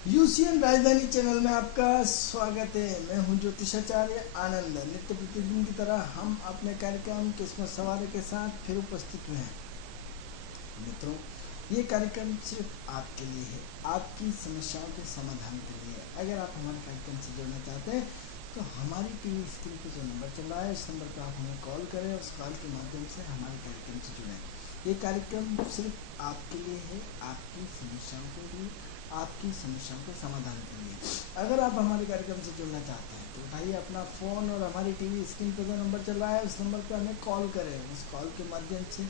UCN राजधानी channel में आपका स्वागत है। मैं हूं ज्योतिषाचार्य आनंद। नित्य प्रतिदिन की तरह हम अपने कार्यक्रम किस्मत सवारी के साथ फिर उपस्थित हुए हैं। मित्रों, ये कार्यक्रम सिर्फ आपके लिए है, आपकी समस्याओं के समाधान के लिए। अगर आप हमारे कार्यक्रम से जुड़ना चाहते हैं तो हमारी टीवी स्क्रीन पर जो नंबर चल रहा है, इस नंबर पर आप हमें कॉल करें और उस कॉल के माध्यम से हमारे कार्यक्रम से जुड़ें। ये कार्यक्रम सिर्फ आपके लिए है, आपकी समस्याओं के लिए, आपकी समस्याओं के समाधान के लिए। अगर आप हमारे कार्यक्रम से जुड़ना चाहते हैं तो उठाइए अपना फ़ोन और हमारी टीवी स्क्रीन पर जो नंबर चल रहा है, उस नंबर पर हमें कॉल करें। उस कॉल के माध्यम से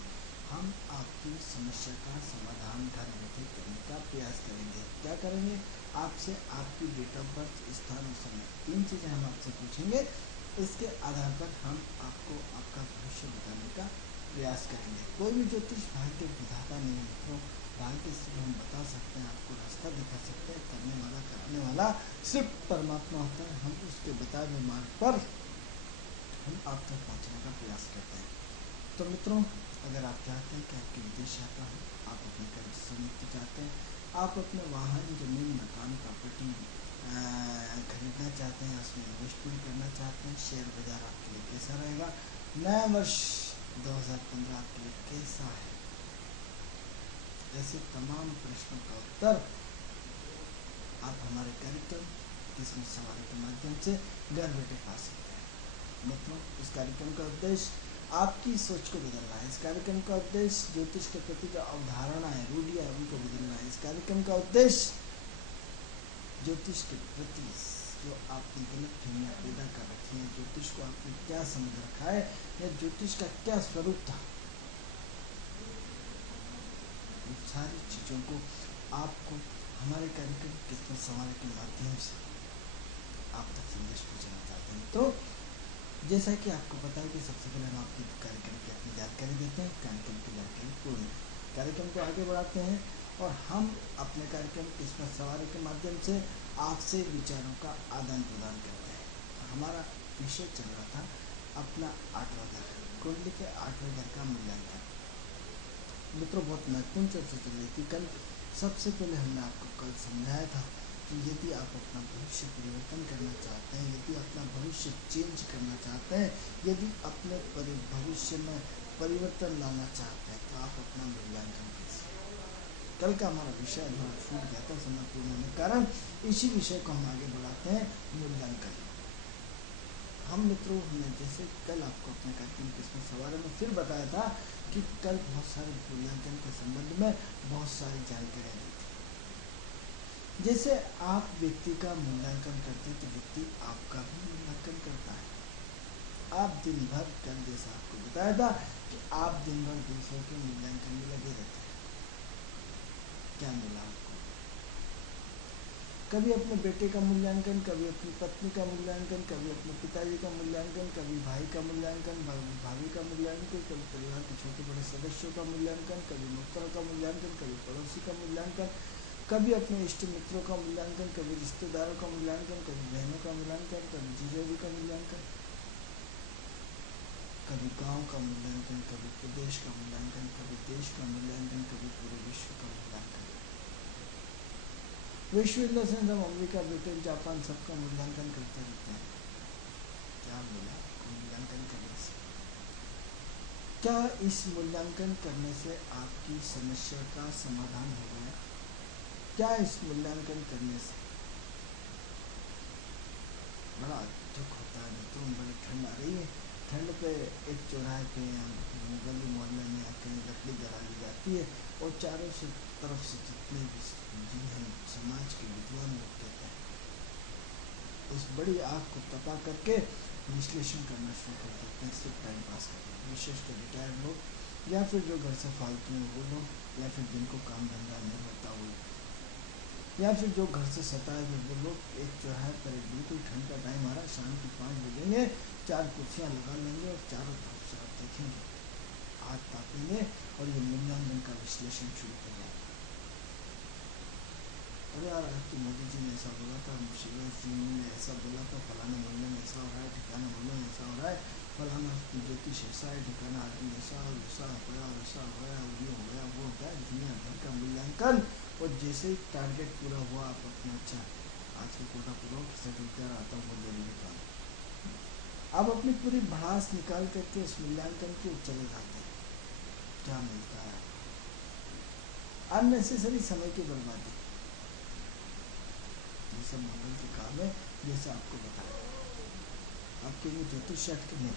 हम आपकी समस्या का समाधान घर बैठे करने का प्रयास करेंगे। क्या करेंगे? आपसे आपकी डेट ऑफ बर्थ, स्थान और समय, 3 चीज़ें हम आपसे पूछेंगे। इसके आधार पर हम आपको आपका भविष्य बताने का प्रयास करेंगे। कोई भी ज्योतिष भाग्य विधाता नहीं है मित्रों। भाग्य सिर्फ हम बता सकते हैं, आपको रास्ता दिखा सकते हैं। करने वाला कराने वाला सिर्फ परमात्मा होता है। हम उसके बताए हुए मार्ग पर हम आप तक पहुँचने का प्रयास करते हैं। तो मित्रों, अगर आप चाहते हैं कि आपकी विदेश यात्रा हो, आप अपने कर्ज से मुक्ति चाहते हैं, आप अपने वाहन, जमीन, मकान, प्रॉपर्टी खरीदना चाहते हैं, उसमें इन्वेस्टमेंट करना चाहते हैं, शेयर बाजार आपके लिए कैसा रहेगा, नया वर्ष 2015 आपके लिए कैसा है, ऐसे तमाम प्रश्नों का उत्तर आप हमारे कार्यक्रम किस्मत सवारी के माध्यम से घर बैठे पा सकते हैं। मित्रों, इस कार्यक्रम का उद्देश्य आपकी सोच को बदलना है। इस कार्यक्रम का उद्देश्य ज्योतिष के प्रति जो अवधारणा है, रूढ़ियाँ है, उनको बदलना है। इस कार्यक्रम का उद्देश्य ज्योतिष के प्रति जो आपने गलत फहमियाँ पैदा कर रखी हैं, ज्योतिष को आपने क्या समझ रखा है या ज्योतिष का क्या स्वरूप था, उन सारी चीज़ों को आपको हमारे कार्यक्रम किस्मत सवारी के माध्यम से आप तक संदेश पहुँचाना चाहते हैं। तो जैसा कि आपको पता है कि सबसे पहले हम आपके कार्यक्रम की अपनी जानकारी देते हैं, कार्यक्रम की जानकारी पूर्ण कार्यक्रम को आगे बढ़ाते हैं और हम अपने कार्यक्रम किस्मत सवारी के माध्यम से आपसे विचारों का आदान प्रदान करते हैं। हमारा विषय चल रहा था अपना 8वां घर, कुंडली के 8वें घर का मूल्यांकन। मित्रों, बहुत महत्वपूर्ण चर्चा चल रही थी कल। सबसे पहले हमने आपको कल समझाया था कि यदि आप अपना भविष्य परिवर्तन करना चाहते हैं, यदि अपना भविष्य चेंज करना चाहते हैं, यदि अपने भविष्य में परिवर्तन लाना चाहते हैं तो आप अपना मूल्यांकन कर सकते हैं। कल का हमारा विषय अधूरा छूट गया था समय पूर्ण होने के कारण। इसी विषय को हम आगे बढ़ाते हैं, मूल्यांकन। हम मित्रों, हमने जैसे कल आपको अपने कार्यक्रम किस्मत सवारी में फिर बताया था कि कल बहुत सारे मूल्यांकन के संबंध में बहुत सारी जानकारियाँ दी थी। जैसे आप व्यक्ति का मूल्यांकन करते हैं तो व्यक्ति आपका भी मूल्यांकन करता है। आप दिन भर, कल जैसा आपको बताया था कि आप दिन भर दूसरों के मूल्यांकन में लगे रहते हैं। क्या मिला आपको? कभी अपने बेटे का मूल्यांकन, कभी अपनी पत्नी का मूल्यांकन, कभी अपने पिताजी का मूल्यांकन, कभी भाई का मूल्यांकन, भाभी का मूल्यांकन, कभी परिवार के छोटे बड़े सदस्यों का मूल्यांकन, कभी मित्रों का मूल्यांकन, कभी पड़ोसी का मूल्यांकन, कभी अपने इष्ट मित्रों का मूल्यांकन, कभी रिश्तेदारों का मूल्यांकन, कभी बहनों का मूल्यांकन, कभी जीजाजी का मूल्यांकन, कभी गांव का मूल्यांकन, कभी प्रदेश का मूल्यांकन, कभी देश का मूल्यांकन, कभी पूरे विश्व का मूल्यांकन। विश्व से हम अमेरिका, ब्रिटेन, जापान सबका मूल्यांकन करते रहते हैं। क्या मिला मूल्यांकन करने से? क्या इस मूल्यांकन करने से आपकी समस्या का समाधान हो गया? क्या इस मूल्यांकन करने से बड़ा दुख होता है मित्रों? बड़ी ठंड आ रही है। ठंड पे एक चौराहे पे गली मोहल्ले में कहीं लकड़ी जला ली जाती है और चारों से तरफ से जितने भी हैं समाज के विद्वान लोग कहते हैं उस बड़ी आग को तपा करके विश्लेषण करना शुरू कर देते हैं, सिर्फ टाइम पास करते हैं। विशेषकर रिटायर्ड लोग या फिर जो घर से फालतू हैं वो लोग, या फिर जिनको काम धंधा नहीं होता वो, या फिर जो घर से सताए हुए वो लोग एक चौराहे पर बिल्कुल ठंड का टाइम आ रहा है, शाम की 5 बजेंगे, 4 कुर्सियाँ लगा लेंगे और चारों तरफ से आप देखेंगे आग तापेंगे और ये मूल्यांकन का विश्लेषण शुरू हो जाएगा। अरे यार, आपकी मोदी जी ने ऐसा बोला था, शिवराज जी ने ऐसा बोला था, फलाने मोहल्ले में ऐसा हो रहा है, ठिकाना मोहल्ले में ऐसा हो रहा है, फलाना ज्योतिष ऐसा है, ठिकाना आदमी ऐसा और ऐसा हो गया और ऐसा हो गया और ये हो गया वो हो गया। दुनिया भर का मूल्यांकन और जैसे ही टारगेट पूरा हुआ आप अपना अच्छा आज का कोटा पूरा सर्टिफिकेट आता हूँ बोल देने के आप अपनी पूरी भड़ास निकाल करके उस मूल्यांकन के चले जाते हैं। क्या मिलता है? अननेसेसरी समय की बर्बादी। ये सब मंगल के काम है, जैसे आपको बताया। आपके वो ज्योतिष के नहीं,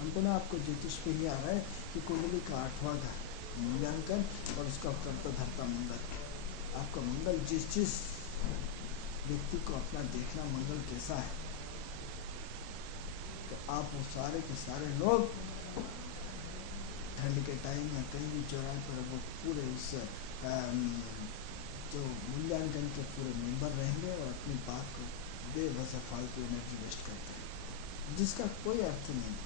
हमको ना आपको ज्योतिष पे ही आ रहा है कि कुंडली का 8वां घर मूल्यांकन और उसका कर्ता धर्ता मंगल। आपका मंगल जिस व्यक्ति को अपना देखना मंगल कैसा है, तो आप वो सारे के सारे लोग ठंड के टाइम या कहीं भी चौराहे पर वो पूरे उस जो मूल्यांकन के पूरे मेंबर रहेंगे और अपनी बात को बेवजह फालतू एनर्जी वेस्ट करते हैं जिसका कोई अर्थ नहीं।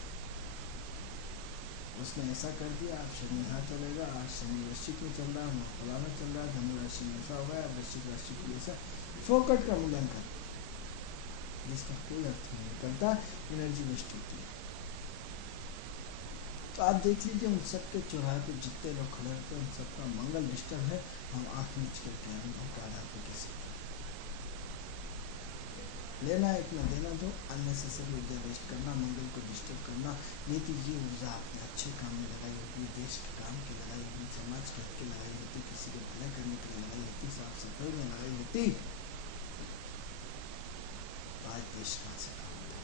उसने ऐसा कर दिया, आज शनि यहाँ चलेगा, आज शनि वृश्चिक में चल रहा है, फलाना चल रहा है, धनु राशि में ऐसा होगा, वृश्चिक राशि में ऐसा, फोकट का मूल्यांकन जिसका कोई अर्थ नहीं करता, एनर्जी वेस्ट होती है। तो आप देख लीजिए उन सबके चौराहे पे जितने लोग खड़े होते हैं उन सबका मंगल डिस्टर्ब है। हम आँख नीच करके अनुभव के आधार पर किसी लेना है इतना देना दो, अननेसेसरी ऊर्जा वेस्ट करना, मंगल को डिस्टर्ब करना, यदि ये ऊर्जा आपने अच्छे काम में लगाई होती, देश के काम की लगाई होती, समाज के हक की लगाई होती, किसी के भले करने के लिए लगाई होती, साफ सफाई में लगाई होती, आज देश कहाँ से काम होता।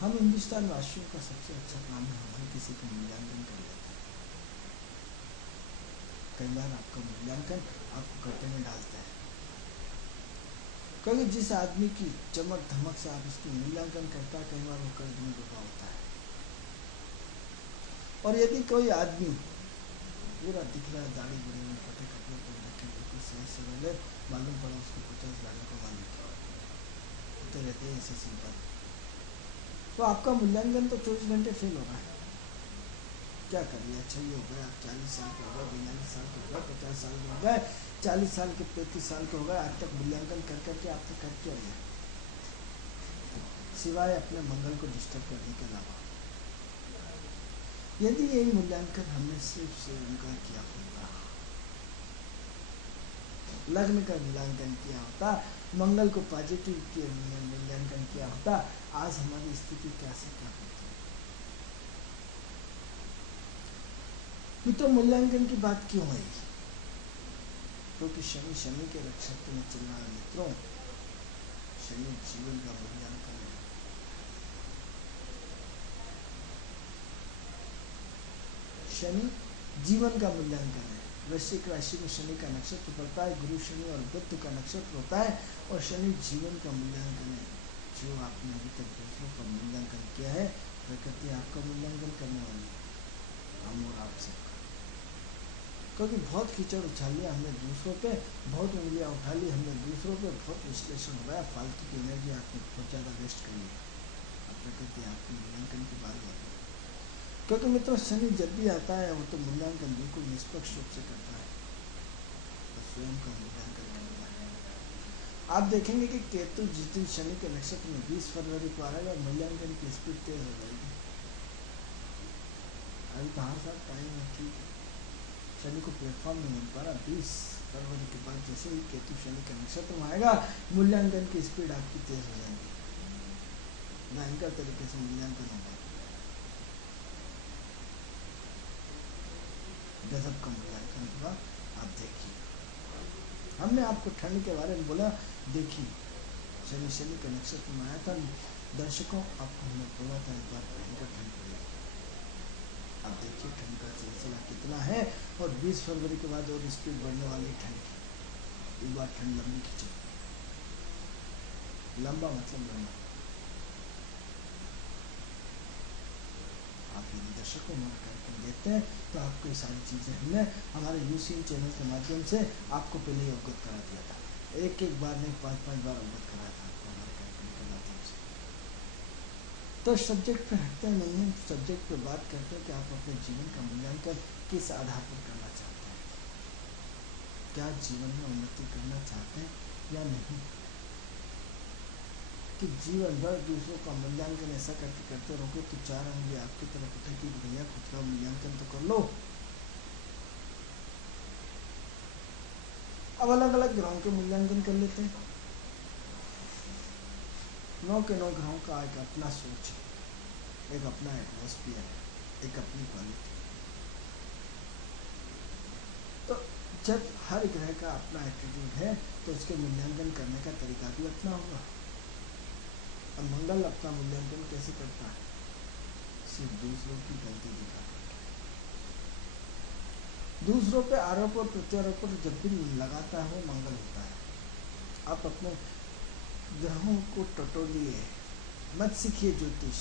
हम हिंदुस्तान वासियों का सबसे अच्छा काम है, हम किसी का मूल्यांकन कर लेते हैं। कई बार आपका मूल्यांकन आपको गड्ढे में डालता है, क्योंकि जिस आदमी की चमक धमक से आप इसकी मूल्यांकन करता है, कई बार वो कर्ज में डूबा होता है। और यदि कोई आदमी पूरा दिख रहा है, दाढ़ी बड़े में फटे कपड़े पहन रखे, बिल्कुल सही से बोले, मालूम पड़ा उसको 50 गाड़ियों को मालिक होते रहते हैं ऐसे सिंपल, तो आपका मूल्यांकन तो 24 घंटे फेल हो रहा है। क्या करिए? अच्छा ये हो गया, आप 40 साल के हो गए, 42 साल के हो गए, 50 साल के हो गए, 40 साल के 35 साल के हो गए, आज तक मूल्यांकन कर करके आपने कर क्या लिया सिवाय अपने मंगल को डिस्टर्ब करने के अलावा? यदि यही मूल्यांकन हमने सिर्फ से उनका किया होता, लग्न का मूल्यांकन किया होता, मंगल को पॉजिटिव के मूल्यांकन किया होता, आज हमारी स्थिति कैसे क्या होती? तो मूल्यांकन की बात क्यों आई? क्योंकि शनि के नक्षत्र में चल रहा है मित्रों। शनि जीवन का मूल्यांकन है। शनि जीवन का मूल्यांकन है। वृश्चिक राशि में शनि का नक्षत्र पड़ता है, गुरु शनि और बुध का नक्षत्र होता है, और शनि जीवन का मूल्यांकन है। जो आपने अभी तक दूसरों का मूल्यांकन किया है, प्रकृति आपका मूल्यांकन करने वाली है, हम और आप सबका। क्योंकि बहुत कीचड़ उछाल लिया हमने दूसरों पे, बहुत उंगलियां उठा ली हमने दूसरों पे, बहुत विश्लेषण हो गया, फालतू की एनर्जी आपने बहुत ज़्यादा वेस्ट कर लिया। अब प्रकृति आपके मूल्यांकन की बात आती है, क्योंकि मित्रों शनि जब भी आता है वो तो मूल्यांकन बिल्कुल निष्पक्ष रूप से करता है, तो स्वयं का मूल्यांकन करता है। आप देखेंगे कि केतु जिस दिन शनि के नक्षत्र में 20 फरवरी को आ रहा है, मूल्यांकन की स्पीड तेज हो जाएगी। अभी तो हर साल टाइम है, ठीक है, शनि को प्लेटफॉर्म नहीं मिल पा रहा। 20 फरवरी के बाद जैसे ही केतु शनि का नक्षत्र में आएगा, मूल्यांकन की स्पीड आपकी तेज हो जाएगी, भयंकर तरीके से मूल्यांकन होगा, गजब का मूल्यांकन होगा। आप देखिए, हमने आपको ठंड के बारे में बोला, देखिए शनि का नक्षत्र में आया था दर्शकों, आपको हमने बोला था एक बार भयंकर ठंड पड़ेगी। अब देखिए ठंड का सिलसिला कितना है, और 20 फरवरी के बाद और स्पीड बढ़ने वाली ठंड की। एक बार ठंड लंबी खींचे, लंबा मतलब लंबा। आप यदि दर्शकों हमारा कार्यक्रम देखते हैं तो आपको ये सारी चीज़ें हमने हमारे यूसी चैनल के माध्यम से आपको पहले ही अवगत करा दिया था, एक बार नहीं 5 बार अवगत कराया था आपको हमारे कार्यक्रम के माध्यम से। तो सब्जेक्ट पे हटते नहीं हैं, सब्जेक्ट पे बात करते हैं कि आप अपने जीवन का मूल्यांकन किस आधार पर करना चाहते हैं, क्या जीवन में उन्नति करना चाहते हैं या नहीं, कि जीवन भर दूसरों का मूल्यांकन ऐसा करके करते रहोगे तो 4 आएंगे आपकी तरफ उठेगी, भैया खुद का मूल्यांकन तो कर लो। अब अलग अलग ग्रहों के मूल्यांकन कर लेते हैं। 9 के 9 ग्रहों का एक अपना सोच है, एक अपना एटमॉस्फियर है, एक अपनी क्वालिटी। तो जब हर ग्रह का अपना एटीट्यूड है तो उसके मूल्यांकन करने का तरीका भी अपना होगा। अब मंगल अपना मूल्यांकन कैसे करता है? सिर्फ दूसरों की गलती दिखा करके। दूसरों पे आरोप और प्रत्यारोप जब भी लगाता है वो मंगल होता है। आप अपने ग्रहों को टटोलिए, मत सीखिए ज्योतिष,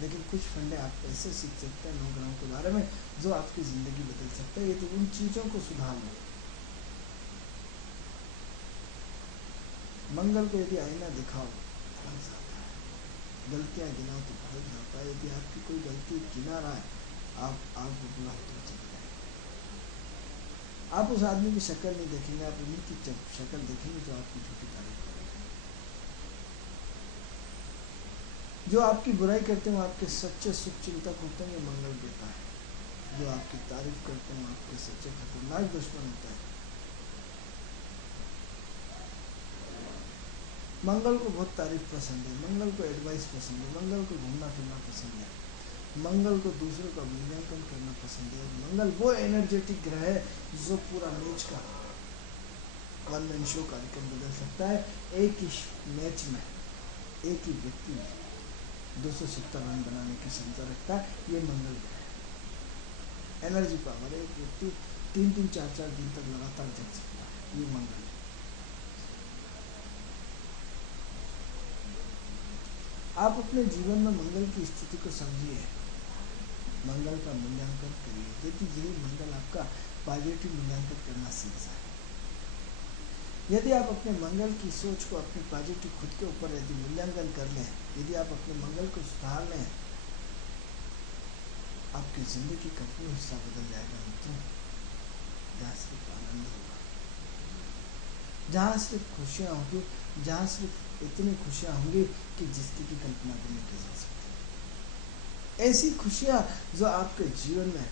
लेकिन कुछ फंडे आप ऐसे सीख सकते हैं 9 ग्रहों के बारे में जो आपकी जिंदगी बदल सकता है। ये तो उन चीजों को सुधार लो। मंगल को यदि आईना दिखाओ भड़क जाता है, गलतियां गिनाओ तो भड़क जाता है। यदि आपकी कोई गलती गिना रहा है आप आग बबूला होते चले जाएंगे। आप उस आदमी की शक्ल नहीं देखेंगे, आप उन्हीं की शक्ल देखेंगे जो आपकी झूठी तारीफ करेंगे। जो आपकी बुराई करते हैं आपके सच्चे शुभ चिंतक होते हैं, ये मंगल देता है। जो आपकी तारीफ करते हैं आपके सच्चे खतरनाक दुश्मन होता है। मंगल को बहुत तारीफ पसंद है, मंगल को एडवाइस पसंद है, मंगल को घूमना फिरना पसंद है, मंगल को दूसरों का मूल्यांकन करना पसंद है। मंगल वो एनर्जेटिक ग्रह है जो पूरा मैच का वन मैन शो कार्यक्रम बदल सकता है। एक ही मैच में एक ही व्यक्ति में 270 रन बनाने की क्षमता रखता है। ये मंगल ग्रह है, एनर्जी पावर है। एक व्यक्ति 3-3, 4-4 दिन तक लगातार जग सकता है, ये मंगल है। आप अपने जीवन में मंगल की स्थिति को समझिए, मंगल का मूल्यांकन करिए। यदि यही मंगल आपका पॉजिटिव मूल्यांकन करना सीख जाए, यदि आप अपने मंगल की सोच को अपनी पॉजिटिव खुद के ऊपर यदि मूल्यांकन कर लें, यदि आप अपने मंगल को सुधार लें, आपकी जिंदगी का पूरा हिस्सा बदल जाएगा मित्रों। जहाँ सिर्फ आनंद होगा, जहाँ सिर्फ खुशियाँ होगी, जहाँ सिर्फ इतनी खुशियाँ होंगी कि जिसकी की कल्पना भी नहीं की जा सकती। ऐसी खुशियाँ जो आपके जीवन में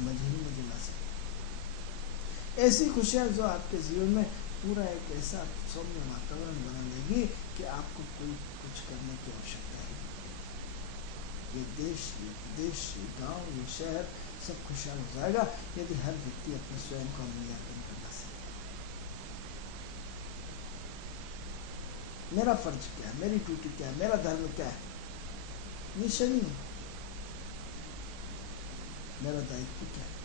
मजे ही मजे ला सकती। ऐसी खुशियाँ जो आपके जीवन में पूरा एक ऐसा सौम्य वातावरण बना देगी कि आपको कोई कुछ करने की आवश्यकता है। ये देश, ये विदेश, ये गाँव, ये शहर सब खुशहाल हो जाएगा यदि हर व्यक्ति अपने स्वयं का मूल्यांकन करना सीखे। मेरा फर्ज क्या है, मेरी ड्यूटी क्या है, मेरा धर्म क्या है, ये शनि है। मेरा दायित्व क्या है?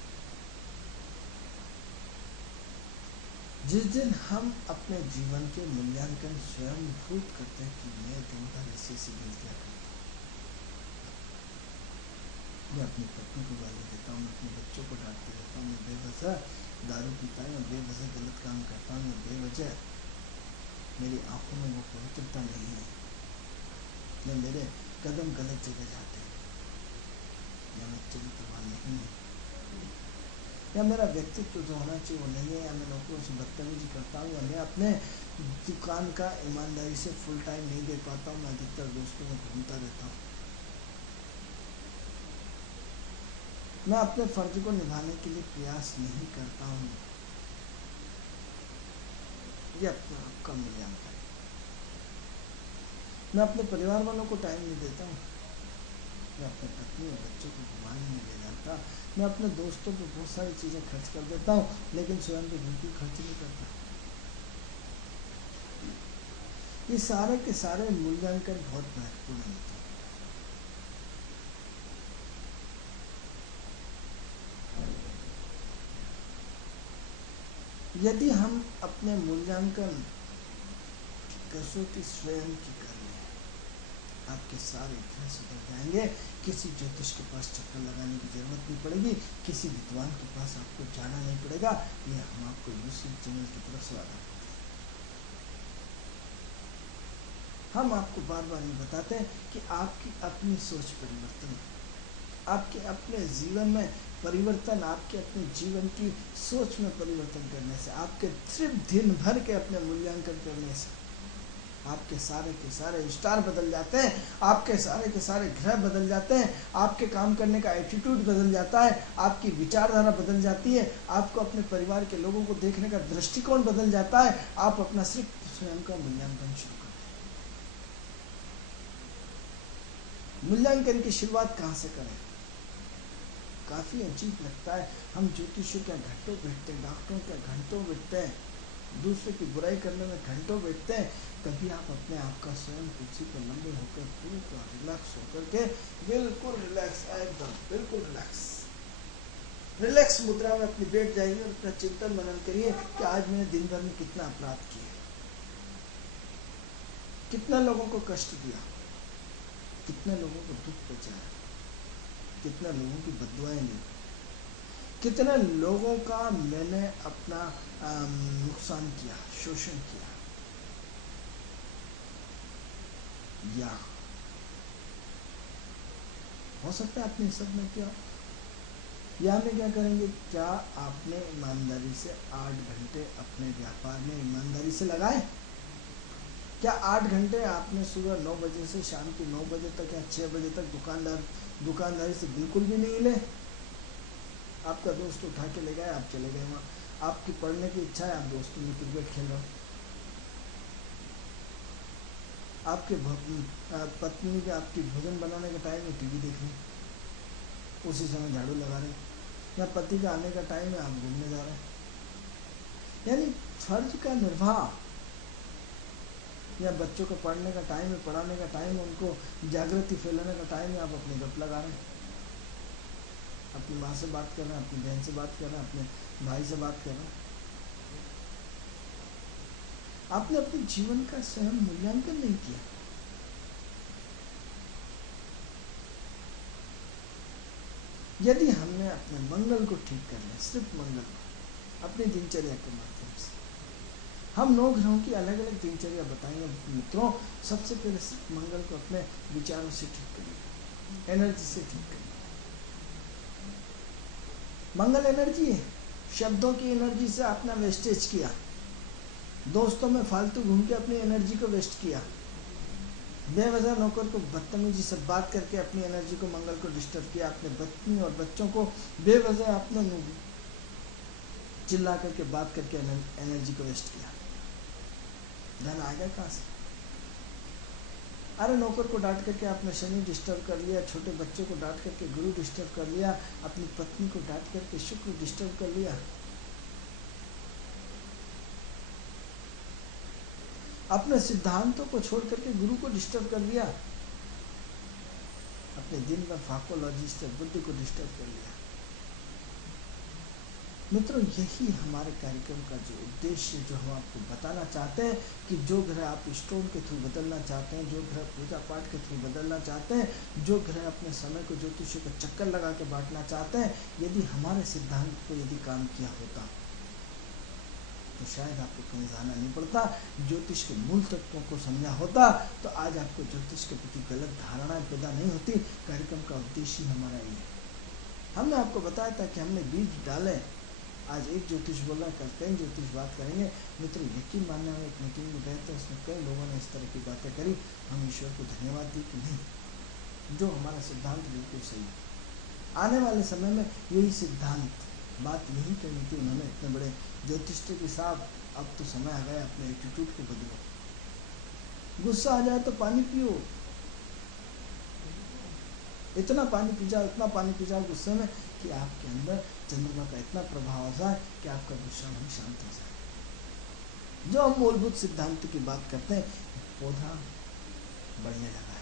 जिस दिन हम अपने जीवन के मूल्यांकन स्वयं खुद करते हैं कि मैं दिन भर ऐसी गलतियां करता हूँ, मैं अपनी पत्नी को गाली देता हूँ, मैं अपने बच्चों को डांटते रहता हूँ, मैं बेवजह दारू पीता हूँ, मैं बेवजह गलत काम करता हूँ, मैं बेवजह मेरी आंखों में वो पवित्रता नहीं है, या मेरे कदम गलत जगह जाते हैं, या मैं चरित्रवान नहीं हूँ, या मेरा व्यक्तित्व जो होना चाहिए वो नहीं है, या मैं लोगों से बदतमीजी करता हूँ, या मैं अपने दुकान का ईमानदारी से फुल टाइम नहीं दे पाता हूँ, मैं अधिकतर दोस्तों में घूमता रहता हूँ। मैं अपने फर्ज को निभाने के लिए प्रयास नहीं करता हूँ। ये अपना आपका मूल्यांकन। मैं अपने परिवार वालों को टाइम नहीं देता हूँ, मैं अपनी पत्नी और बच्चों को घुमाने नहीं ले जाता, मैं अपने दोस्तों को बहुत सारी चीज़ें खर्च कर देता हूँ लेकिन स्वयं पे बिल्कुल खर्च नहीं करता। ये सारे के सारे मूल्यांकन बहुत महत्वपूर्ण होते हैं। यदि हम अपने मूल्यांकन की कसौटी स्वयं की कर लें, आपके सारे ग्रह सुधर जाएंगे। किसी ज्योतिष के पास चक्कर लगाने की जरूरत नहीं पड़ेगी, किसी विद्वान के पास आपको जाना नहीं पड़ेगा। ये हम आपको यूट्यूब चैनल की तरफ से वादा करते हैं। हम आपको बार बार ये बताते हैं कि आपकी अपनी सोच परिवर्तन, आपके अपने जीवन में परिवर्तन, आपके अपने जीवन की सोच में परिवर्तन करने से, आपके सिर्फ दिन भर के अपने मूल्यांकन करने से आपके सारे के सारे स्टार बदल जाते हैं, आपके सारे के सारे ग्रह बदल जाते हैं, आपके काम करने का एटीट्यूड बदल जाता है, आपकी विचारधारा बदल जाती है, आपको अपने परिवार के लोगों को देखने का दृष्टिकोण बदल जाता है, आप अपना सिर्फ स्वयं का मूल्यांकन शुरू करते हैं। मूल्यांकन की शुरुआत कहाँ से करें? काफ़ी अजीब लगता है, हम ज्योतिषियों क्या घंटों बैठते हैं, डॉक्टरों क्या घंटों बैठते हैं, दूसरे की बुराई करने में घंटों बैठते हैं। कभी आप अपने आप का स्वयं कुर्सी पर लंबे होकर पूरा रिलैक्स होकर के, बिल्कुल रिलैक्स, एकदम बिल्कुल रिलैक्स मुद्रा में अपनी बैठ जाइए और अपना चिंतन मनन करिए कि आज मैंने दिन भर में कितना अपराध किए, कितना लोगों को कष्ट दिया, कितने लोगों को दुख पहुंचाया, कितने लोगों की बददुआएं ली, कितने लोगों का मैंने अपना नुकसान किया, शोषण किया। या हो सकता है आपने सब में किया, या हमें क्या करेंगे? क्या आपने ईमानदारी से 8 घंटे अपने व्यापार में ईमानदारी से लगाए? क्या 8 घंटे आपने सुबह 9 बजे से शाम के 9 बजे तक या 6 बजे तक दुकानदारी से बिल्कुल भी नहीं ले? आपका दोस्त उठा के ले गए, आप चले गए वहाँ, आपकी पढ़ने की इच्छा है, आप दोस्तों में क्रिकेट खेल रहे हो, आपके पत्नी के आपकी भोजन बनाने का टाइम है, टीवी देख रहे हैं, उसी समय झाड़ू लगा रहे हैं, या पति का आने का टाइम है, आप घूमने जा रहे हैं। यानी फर्ज का निर्वाह, या बच्चों को पढ़ने का टाइम है, पढ़ाने का टाइम है, उनको जागृति फैलाने का टाइम है, आप अपने गप लगा रहे हैं, अपनी माँ से बात कर रहे हैं, अपनी बहन से बात कर रहे हैं, अपने भाई से बात कर रहे हैं। आपने अपने जीवन का स्वयं मूल्यांकन नहीं किया। यदि हमने अपने मंगल को ठीक कर लिया, सिर्फ मंगल को, अपनी दिनचर्या के माध्यम से, हम 9 ग्रहों की अलग अलग दिनचर्या बताएंगे मित्रों। सबसे पहले सिर्फ मंगल को अपने विचारों से ठीक करिए, एनर्जी से ठीक करिए। मंगल एनर्जी है, शब्दों की एनर्जी से आपने वेस्टेज किया, दोस्तों में फालतू घूम के अपनी एनर्जी को वेस्ट किया, बेवजह नौकर को बदतमीजी से बात करके अपनी एनर्जी को, मंगल को डिस्टर्ब किया, अपने पत्नी और बच्चों को बेवजह आपने चिल्ला करके बात करके एनर्जी को वेस्ट किया। धन आएगा कहाँ से? अरे नौकर को डांट करके आपने शनि डिस्टर्ब कर लिया, छोटे बच्चों को डांट करके गुरु डिस्टर्ब कर लिया, अपनी पत्नी को डांट करके शुक्र डिस्टर्ब कर लिया, अपने सिद्धांतों को छोड़ करके गुरु को डिस्टर्ब कर लिया, अपने दिन में फाकोलॉजिस्ट बुद्धि को डिस्टर्ब कर लिया। मित्रों, यही हमारे कार्यक्रम का जो उद्देश्य, जो हम आपको बताना चाहते हैं कि जो ग्रह आप स्टोन के थ्रू बदलना चाहते हैं, जो ग्रह पूजा पाठ के थ्रू बदलना चाहते हैं, जो ग्रह अपने समय को ज्योतिषी को चक्कर लगा के बांटना चाहते हैं, यदि हमारे सिद्धांत को यदि काम किया होता तो शायद आपको कहीं जाना नहीं पड़ता, ज्योतिष के मूल तत्वों को समझा होता तो आज आपको ज्योतिष के प्रति गलत धारणाएं पैदा नहीं होती। कार्यक्रम का उद्देश्य हमारा ये है। हमने आपको बताया था कि हमने बीज डाले, आज एक ज्योतिष बोल रहा है, कल कई ज्योतिष बात करेंगे। मित्रों, यकीन मानना, हम एक मीटिंग में गए थे, उसमें कई लोगों ने इस तरह की बातें करी, हम ईश्वर को धन्यवाद दी कि नहीं, जो हमारा सिद्धांत बिल्कुल सही है। आने वाले समय में यही सिद्धांत बात यही करनी थी उन्होंने, इतने बड़े ज्योतिष के साहब, अब तो समय आ गया, अपने एटीट्यूड को बदलो, गुस्सा आ जाए तो पानी पियो, इतना पानी पी जाओ, इतना पानी पी जाओ गुस्से में कि आपके अंदर चंद्रमा का इतना प्रभाव आ जाए कि आपका गुस्सा नहीं शांत हो जाए। जो हम मूलभूत सिद्धांत की बात करते हैं, पौधा बढ़ने लगा है।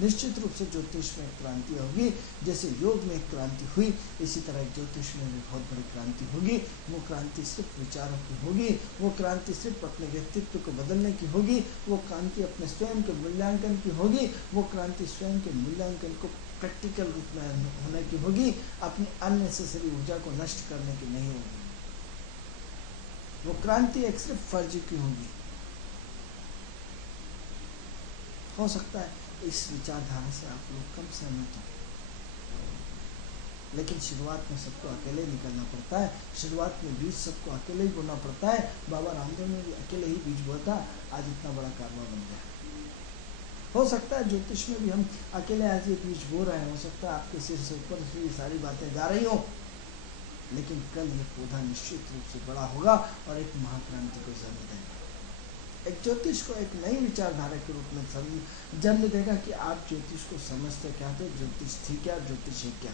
निश्चित रूप से ज्योतिष में एक क्रांति होगी, जैसे योग में एक क्रांति हुई, इसी तरह ज्योतिष में भी बहुत बड़ी क्रांति होगी। वो क्रांति सिर्फ विचारों की होगी, वो क्रांति सिर्फ अपने व्यक्तित्व को बदलने की होगी, वो क्रांति अपने स्वयं के मूल्यांकन की होगी, वो क्रांति स्वयं के मूल्यांकन को प्रैक्टिकल रूप में होने की होगी, अपनी अननेसेसरी ऊर्जा को नष्ट करने की नहीं होगी। वो क्रांति एक सिर्फ फर्ज की होगी। हो सकता है इस विचारधारा से आप लोग कम सहमत हो, लेकिन शुरुआत में सबको अकेले ही निकलना पड़ता है, शुरुआत में बीज सबको अकेले ही बोना पड़ता है। बाबा रामदेव ने भी अकेले ही बीज बोया था, आज इतना बड़ा कारवा बन गया। हो सकता है ज्योतिष में भी हम अकेले आज ये बीज बो रहे हैं, हो सकता है आपके सिर से ऊपर से ये सारी बातें जा रही हो, लेकिन कल ये पौधा निश्चित रूप से बड़ा होगा और एक महाक्रांति को जन्म देगा। एक ज्योतिष को एक नई विचारधारा के रूप में जन्म देगा कि आप ज्योतिष को समझते क्या थे, ज्योतिष थी क्या, ज्योतिष है क्या।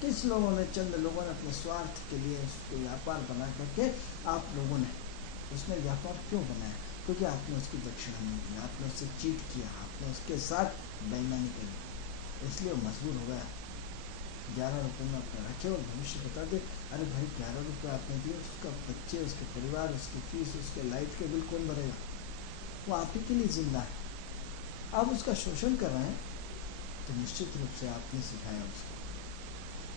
किस लोगों ने, चंद लोगों ने अपने स्वार्थ के लिए उसको व्यापार बना करके आप लोगों ने उसमें व्यापार क्यों बनाया? क्योंकि आपने उसकी दक्षिणा नहीं दी, आपने उससे चीट किया, आपने उसके साथ बेईमानी करी, इसलिए मजबूर हो गया। 11 रुपये में अपने रखे और भविष्य बता दे, अरे भाई 11 रुपये आपने दिए, उसका बच्चे, उसके परिवार, उसकी फीस, उसके लाइट के बिल कौन भरेगा? वो आप ही के लिए जिंदा है। आप उसका शोषण कर रहे हैं तो निश्चित रूप से आपने सिखाया उसको।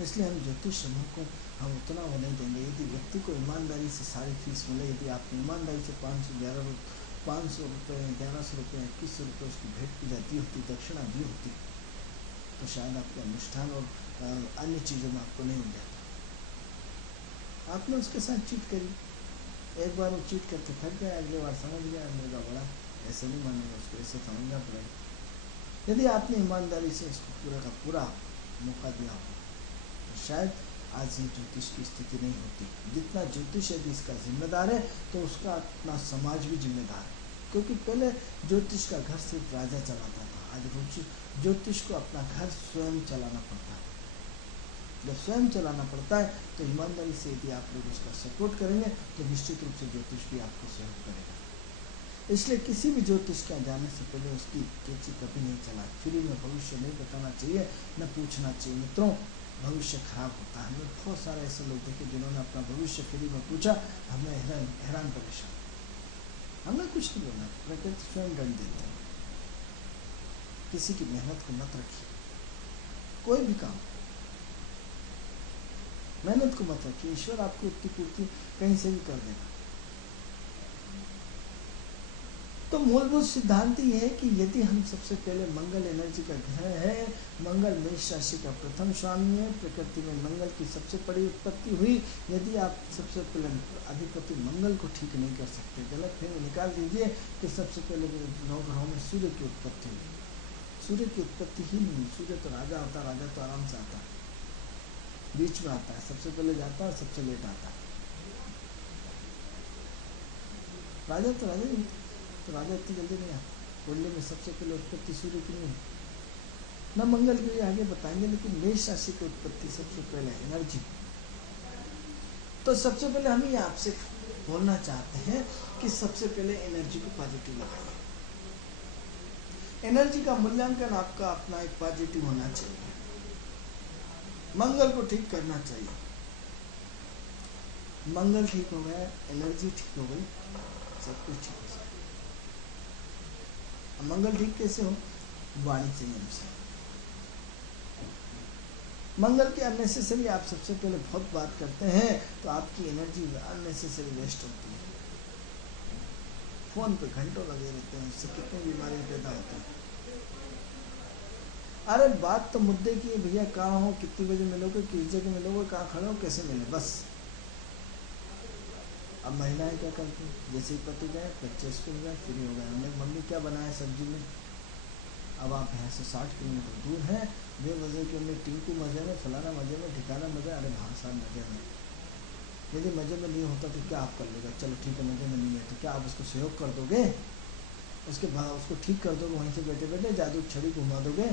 इसलिए हम ज्योतिष समूह को हम उतना वो नहीं देंगे। यदि व्यक्ति को ईमानदारी से सारी फीस मिले, यदि आपने ईमानदारी से 500 रुपये 1100 रुपये 2100 रुपये उसकी भेंट पूजा दी होती, दक्षिणा दी होती, तो शायद आपके अनुष्ठान और अन्य चीज़ों में आपको नहीं मिल जाता। आपने उसके साथ चीट करी, एक बार वो चीट करके थक गया, अगले बार समझ गया, मेरा बड़ा ऐसे नहीं मानेगा, उसको ऐसे समझना पड़ेगा। यदि आपने ईमानदारी से उसको पूरा का पूरा मौका दिया हो तो शायद आज ये ज्योतिष की स्थिति नहीं होती। जितना ज्योतिष यदि इसका जिम्मेदार है तो उसका अपना समाज भी जिम्मेदार है, क्योंकि पहले ज्योतिष का घर सिर्फ राजा चलाता था, आज ज्योतिष को अपना घर स्वयं चलाना पड़ता है। जब स्वयं चलाना पड़ता है तो ईमानदारी से यदि आप लोग उसका सपोर्ट करेंगे तो निश्चित रूप से ज्योतिष भी आपको सहयोग करेगा। इसलिए किसी भी ज्योतिष के जाने से पहले उसकी कैची कभी नहीं चला, फ्री में भविष्य नहीं बताना चाहिए, न पूछना चाहिए। मित्रों, भविष्य खराब होता है। हमने बहुत सारे ऐसे लोग देखे जिन्होंने अपना भविष्य फ्री में पूछा, हमें हैरान परेशान। हमने कुछ नहीं बोला, प्रकृति स्वयं दंड देता है। किसी की मेहनत को मत रखिए, कोई भी काम मेहनत को मत रखिए, ईश्वर आपको उतनी पूर्ति कहीं से भी कर देगा। तो मूलभूत सिद्धांत ये है कि यदि हम सबसे पहले मंगल एनर्जी का ग्रह है, मंगल मेष राशि का प्रथम स्वामी है, प्रकृति में मंगल की सबसे बड़ी उत्पत्ति हुई। यदि आप सबसे पहले अधिपति मंगल को ठीक नहीं कर सकते, गलत फिर निकाल दीजिए कि सबसे पहले 9 ग्रहों में सूर्य की उत्पत्ति हुई। सूर्य की उत्पत्ति ही नहीं, सूर्य तो राजा होता, राजा तो आराम से आता है, बीच में आता है, सबसे पहले जाता है, सबसे लेट आता है। राजा तो राजा ही, तो राजा इतनी जल्दी नहीं आता। कुंडली में सबसे पहले उत्पत्ति सूर्य की नहीं, न मंगल की, आगे बताएंगे, लेकिन मेष राशि की उत्पत्ति सबसे पहले एनर्जी। तो सबसे पहले हम ये आपसे बोलना चाहते हैं कि सबसे पहले एनर्जी को पॉजिटिव लगाइए। एनर्जी का मूल्यांकन आपका अपना एक पॉजिटिव होना चाहिए, मंगल को ठीक करना चाहिए। मंगल ठीक हो गया, एनर्जी ठीक हो गई, सब कुछ ठीक हो सकता। मंगल ठीक कैसे हो? वाणी संयम से। मंगल के अननेसेसरी आप सबसे पहले बहुत बात करते हैं तो आपकी एनर्जी अननेसेसरी वेस्ट होती है। फोन पे घंटों लगे रहते हैं, उससे कितनी बीमारी पैदा होती है। अरे बात तो मुद्दे की है भैया, कहाँ हो, कितनी बजे मिलोगे, किस जगह मिलोगे, कहाँ खड़े हो, कैसे मिले, बस। अब महिलाएं क्या करती हैं, जैसे ही पति गए, बच्चे स्कूल गए, फ्री हो गए, हमने मम्मी क्या बनाया सब्जी में। अब आप यहाँ से 60 किलोमीटर दूर हैं, बेवजह के हमने टिंकू मजे में, फलाना मजे में, ठिकाना मजे, अरे भाई साहब मजे में। यदि मजे में नहीं होता तो क्या आप कर लेगा, चलो ठीक है मजे में नहीं है तो क्या आप उसको सहयोग कर दोगे, उसके बाद उसको ठीक कर दोगे, वहीं से बैठे बैठे जादू छड़ी घुमा दोगे,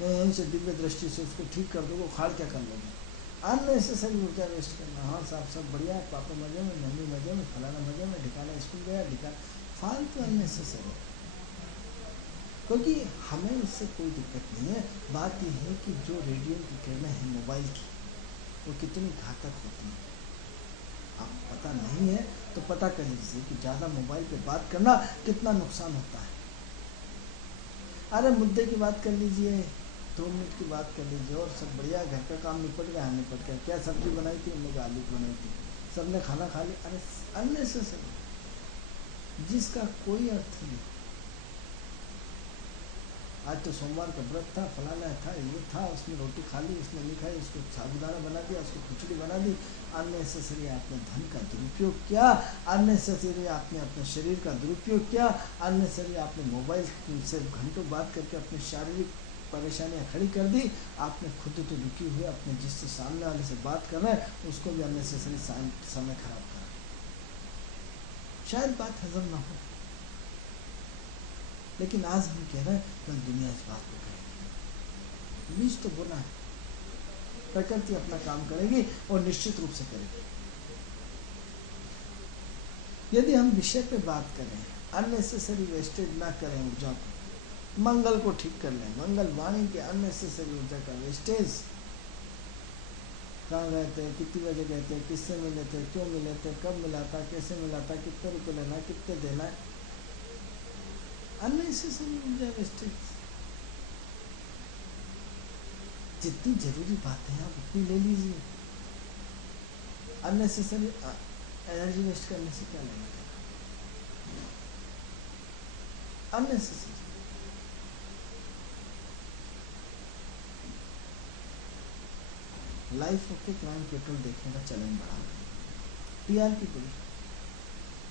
यहीं से दिव्य दृष्टि से उसको ठीक कर दोगे, उखाड़ क्या कर लोगे। अननेसेसरी ऊर्जा वेस्ट करना। हाँ साहब सब बढ़िया है, पापा मजे में, मम्मी मजे में, फलाना मजे में, ठिकाना स्कूल गया, ठिकाना फालतू अननेसेसरी। क्योंकि हमें इससे कोई दिक्कत नहीं है। बात यह है कि जो रेडियो की किरणें हैं मोबाइल की, वो कितनी घातक होती हैं। आप पता नहीं है तो पता कर लीजिए कि ज़्यादा मोबाइल पे बात करना कितना नुकसान होता है। अरे मुद्दे की बात कर लीजिए, 2 मिनट की बात कर लीजिए और सब बढ़िया, घर का काम निपट गया, निपट गया। क्या सब्जी बनाई थी? हमने आलू बनाई थी, सबने खाना खा लिया। अरे अननेसेसरी, जिसका कोई अर्थ नहीं। आज तो सोमवार का व्रत था, फलाना था, ये था, उसने रोटी खा ली, उसने नहीं खाई, उसको साबुदाना बना दिया, उसको खिचड़ी बना दी। अननेसेसरी आपने धन का दुरुपयोग किया, अननेसेसरी आपने अपने शरीर का दुरुपयोग किया, अननेसेसरी आपने मोबाइल से घंटों बात करके अपनी शारीरिक परेशानियां खड़ी कर दी। आपने खुद तो दुखी हुए, अपने जिससे सामने वाले से बात कर रहे हैं उसको भी अननेसेसरी समय खराब करा। शायद बात हजम ना हो, लेकिन आज हम कह रहे हैं कल दुनिया इस बात को कहेगी। बीज तो बोना है, प्रकृति अपना काम करेगी और निश्चित रूप से करेगी। यदि हम विषय पे बात करें, अननेसेसरी वेस्टेज ना करें ऊर्जा को, मंगल को ठीक कर लें। मंगल वाणी के अननेसेसरी ऊर्जा का वेस्टेज, कहाँ गए थे, कितनी बजे गए थे, किससे मिले थे, क्यों मिले थे, कब मिला था, कैसे मिला था, कितने रुपए लेना, कितने देना है, अननेसेसरी ऊर्जा वेस्टेज। जितनी जरूरी बातें हैं आप उतनी ले लीजिए, अननेसेसरी एनर्जी वेस्ट करने से क्या लेना देना। Unnecessary life of crime petrol देखने का चलन बढ़ा। टीआरपी पुलिस,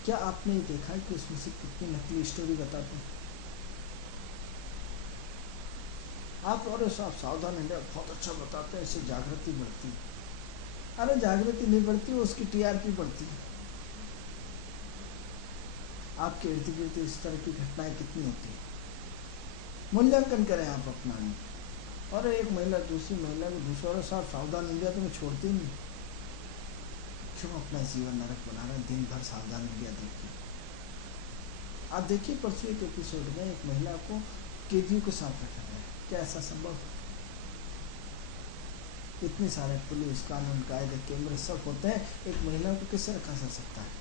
क्या आपने ये देखा है कि उसमें से कितनी नकली स्टोरी बताते हैं आप? और आप सावधान इंडिया बहुत अच्छा बताते हैं, इससे जागृति बढ़ती। अरे जागृति नहीं बढ़ती, उसकी टीआरपी बढ़ती है। आपके इर्द गिर्द इस तरह की घटनाएं कितनी होती है, मूल्यांकन करें आप अपना। और एक महिला दूसरी महिला को दूसरों साथ, सावधान इंडिया तो मैं छोड़ती ही नहीं। क्यों अपना जीवन नरक बना रहे हैं दिन भर सावधान इंडिया देखिए। आप देखिए परसों एक एपिसोड में एक महिला को कैदियों के साथ रखा गया, क्या ऐसा संभव? इतने सारे पुलिस, कानून, कायदे, कैमरे सब होते हैं, एक महिला को कैसे रखा जा सकता है?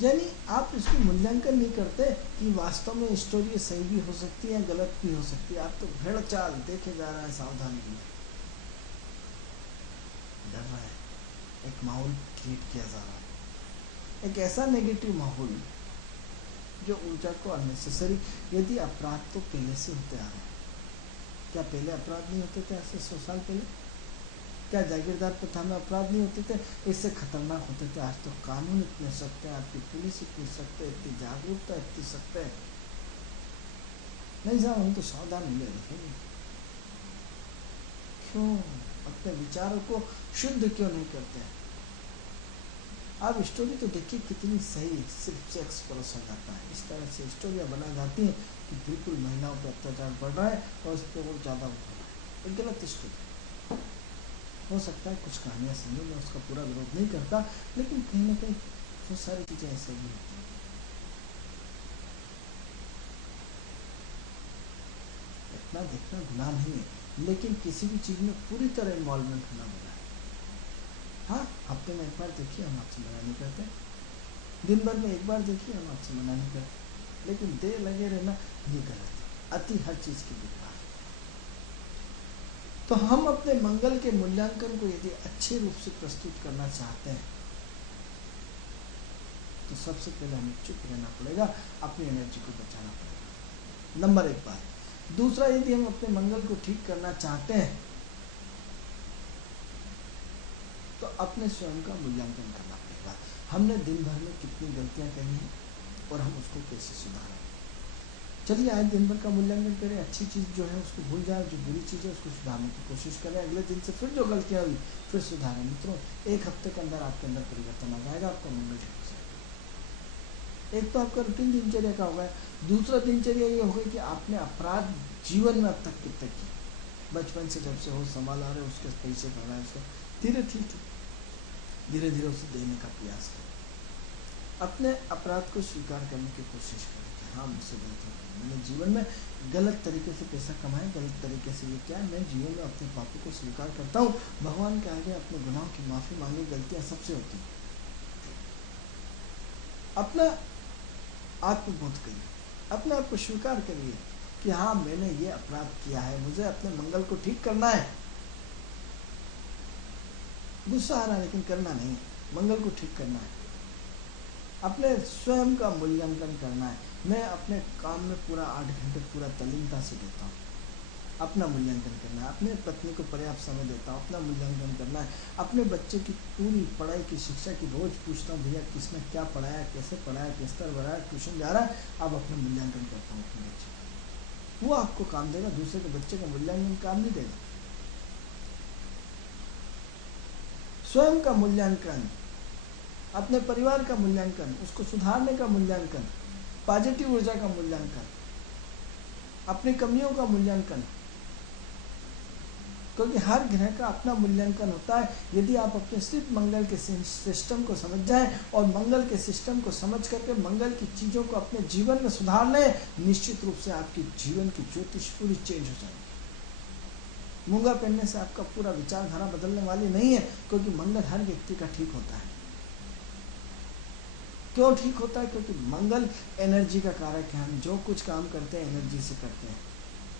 यानी आप इसको मूल्यांकन नहीं करते कि वास्तव में स्टोरी सही भी हो सकती है, गलत भी हो सकती है। आप तो भेड़ चाल देखे जा रहे हैं, सावधान नहीं, डर रहा है, एक माहौल क्रिएट किया जा रहा है, एक ऐसा नेगेटिव माहौल जो ऊर्जा को अननेसेसरी। यदि अपराध तो पहले से होते आ रहे हैं, क्या पहले अपराध नहीं होते थे? ऐसे 100 साल पहले क्या जागीरदार प्रथा में अपराध नहीं होते थे? इससे खतरनाक होते थे। आज तो कानून इतने सख्त है, आपकी पुलिस इतनी सख्त है, इतनी जागरूकता इतनी सख्त है। नहीं साहब, हम तो सावधान मिले रखेंगे। क्यों अपने विचारों को शुद्ध क्यों नहीं करते? आप स्टोरी तो देखिए कितनी सही, सिर्फ सेक्स परोसा जाता है। इस तरह से स्टोरियाँ बनाई जाती हैं कि बिल्कुल महिलाओं पर अत्याचार बढ़ रहा है और उस पर वो ज़्यादा हो रहा है। एक गलत स्टोरी हो सकता है, कुछ कहानियाँ समझो, मैं उसका पूरा विरोध नहीं करता, लेकिन कहीं ना कहीं बहुत सारी चीज़ें ऐसे भी होती हैं। इतना देखना गुनाह नहीं है, लेकिन किसी भी चीज़ में पूरी तरह इन्वॉल्वमेंट होना गुनाह है। हाँ, हफ्ते में एक बार देखिए, हम आपसे मना नहीं करते, दिन भर में एक बार देखिए, हम आपसे मना नहीं करते, लेकिन देर लगे रहना ये गलत है। अति हर चीज़ की बेकार। तो हम अपने मंगल के मूल्यांकन को यदि अच्छे रूप से प्रस्तुत करना चाहते हैं तो सबसे पहले हमें चुप रहना पड़ेगा, अपनी एनर्जी को बचाना पड़ेगा, नंबर 1 बात। दूसरा, यदि हम अपने मंगल को ठीक करना चाहते हैं तो अपने स्वयं का मूल्यांकन करना पड़ेगा। हमने दिन भर में कितनी गलतियां करी हैं और हम उसको कैसे सुधारें। चलिए आज दिन भर का मूल्यांकन करें, अच्छी चीज़ जो है उसको भूल जाए, जो बुरी चीज़ है उसको सुधारने की कोशिश करें, अगले दिन से फिर जो गलतियाँ हुई फिर सुधारें। मित्रों, एक हफ्ते के अंदर आपके अंदर परिवर्तन आ जाएगा, आपका मंगल ठीक हो जाएगा। एक तो आपका रूटीन दिनचर्या का होगा, दूसरा दिनचर्या ये होगा कि आपने अपराध जीवन में अब तक कितने किए, बचपन से जब से हो संभाला रहे, उसके पैसे भरा है, उसको धीरे धीरे धीरे उसे देने का प्रयास करें। अपने अपराध को स्वीकार करने की कोशिश करें कि हाँ, मुझसे गलती हुई, मैंने जीवन में गलत तरीके से पैसा कमाया, गलत तरीके से ये क्या है, मैं जीवन में अपने पापों को स्वीकार करता हूँ, भगवान के आगे अपने गुनाहों की माफ़ी मांगी। गलतियाँ सबसे होती हैं। अपना आत्मबोध करिए, अपने आप को स्वीकार करिए कि हाँ, मैंने ये अपराध किया है, मुझे अपने मंगल को ठीक करना है। गुस्सा आ रहा है लेकिन करना नहीं है, मंगल को ठीक करना है। अपने स्वयं का मूल्यांकन करना है। मैं अपने काम में पूरा 8 घंटे पूरा तल्लीनता से देता हूँ, अपना मूल्यांकन करना है। अपने पत्नी को पर्याप्त समय देता हूँ, अपना मूल्यांकन करना है। अपने बच्चे की पूरी पढ़ाई की शिक्षा की रोज पूछता हूँ, भैया किसने क्या पढ़ाया, कैसे पढ़ाया, किस तरह बढ़ाया, ट्यूशन जा रहा है। अब अपना मूल्यांकन करता हूँ अपने बच्चे का। वो आपको काम देगा, दूसरे के बच्चे का मूल्यांकन काम नहीं देगा। स्वयं का मूल्यांकन, अपने परिवार का मूल्यांकन, उसको सुधारने का मूल्यांकन, पॉजिटिव ऊर्जा का मूल्यांकन, अपनी कमियों का मूल्यांकन, क्योंकि हर ग्रह का अपना मूल्यांकन होता है। यदि आप अपने सिर्फ मंगल के सिस्टम को समझ जाएं और मंगल के सिस्टम को समझ करके मंगल की चीज़ों को अपने जीवन में सुधार लें, निश्चित रूप से आपकी जीवन की ज्योतिष पूरी चेंज हो जाएगी। मूंगा पहनने से आपका पूरा विचारधारा बदलने वाली नहीं है, क्योंकि मंगल हर व्यक्ति का ठीक होता है। क्यों ठीक होता है? क्योंकि मंगल एनर्जी का कारक है। हम जो कुछ काम करते हैं एनर्जी से करते हैं,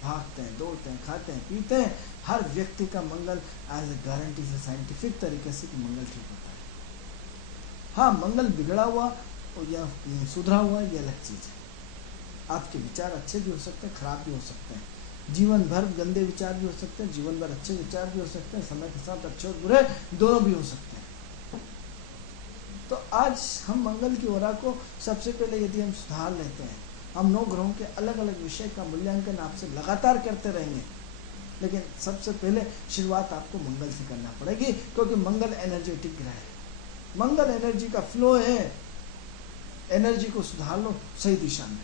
भागते हैं, दौड़ते हैं, खाते हैं, पीते हैं। हर व्यक्ति का मंगल एज ए गारंटी से साइंटिफिक तरीके से कि मंगल ठीक होता है। हाँ, मंगल बिगड़ा हुआ या सुधरा हुआ ये अलग चीज़ है। आपके विचार अच्छे भी हो सकते हैं, खराब भी हो सकते हैं। जीवन भर गंदे विचार भी हो सकते हैं, जीवन भर अच्छे विचार भी हो सकते हैं। समय के साथ अच्छे और बुरे दोनों भी हो सकते हैं। तो आज हम मंगल की ओरा को सबसे पहले यदि हम सुधार लेते हैं, हम 9 ग्रहों के अलग अलग विषय का मूल्यांकन आपसे लगातार करते रहेंगे, लेकिन सबसे पहले शुरुआत आपको मंगल से करना पड़ेगी, क्योंकि मंगल एनर्जेटिक ग्रह है। मंगल एनर्जी का फ्लो है। एनर्जी को सुधार लो सही दिशा में।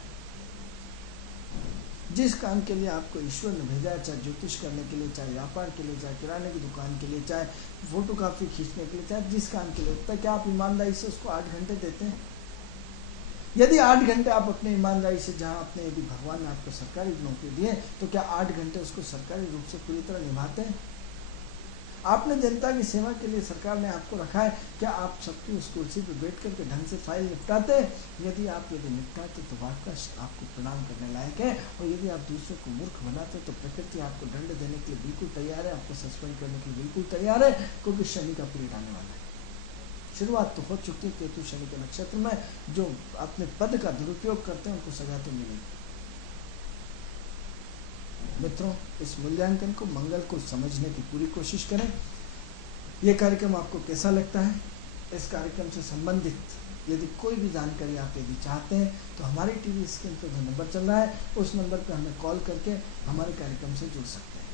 जिस काम के लिए आपको ईश्वर ने भेजा है, चाहे ज्योतिष करने के लिए, चाहे व्यापार के लिए, चाहे किराने की दुकान के लिए, चाहे फोटोग्राफी खींचने के लिए, चाहे जिस काम के लिए होता है, क्या आप ईमानदारी से उसको 8 घंटे देते हैं? यदि 8 घंटे आप अपने ईमानदारी से, जहाँ अपने यदि भगवान ने आपको सरकारी नौकरी दी है, तो क्या 8 घंटे उसको सरकारी रूप से पूरी तरह निभाते हैं? आपने जनता की सेवा के लिए सरकार ने आपको रखा है, क्या आप सबकी उस कुर्सी पर बैठ करके ढंग से फाइल निपटाते हैं? यदि निपटाते तो वाकई आपको प्रणाम करने लायक है। और यदि आप दूसरों को मूर्ख बनाते तो प्रकृति आपको दंड देने के लिए बिल्कुल तैयार है, आपको सस्पेंड करने के लिए बिल्कुल तैयार है, क्योंकि शनि का पीरियड आने वाला है। शुरुआत तो हो चुकी है केतु शनि के नक्षत्र में। जो अपने पद का दुरुपयोग करते हैं उनको सजा तो मिलेगी। मित्रों, इस मूल्यांकन को, मंगल को समझने की पूरी कोशिश करें। यह कार्यक्रम आपको कैसा लगता है? इस कार्यक्रम से संबंधित यदि कोई भी जानकारी आप यदि चाहते हैं तो हमारी टीवी स्क्रीन पर जो नंबर चल रहा है उस नंबर पर हमें कॉल करके हमारे कार्यक्रम से जुड़ सकते हैं।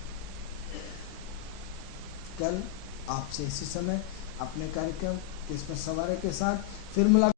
कल आपसे इसी समय अपने कार्यक्रम किस्मत सवारे के साथ फिर मुलाकात।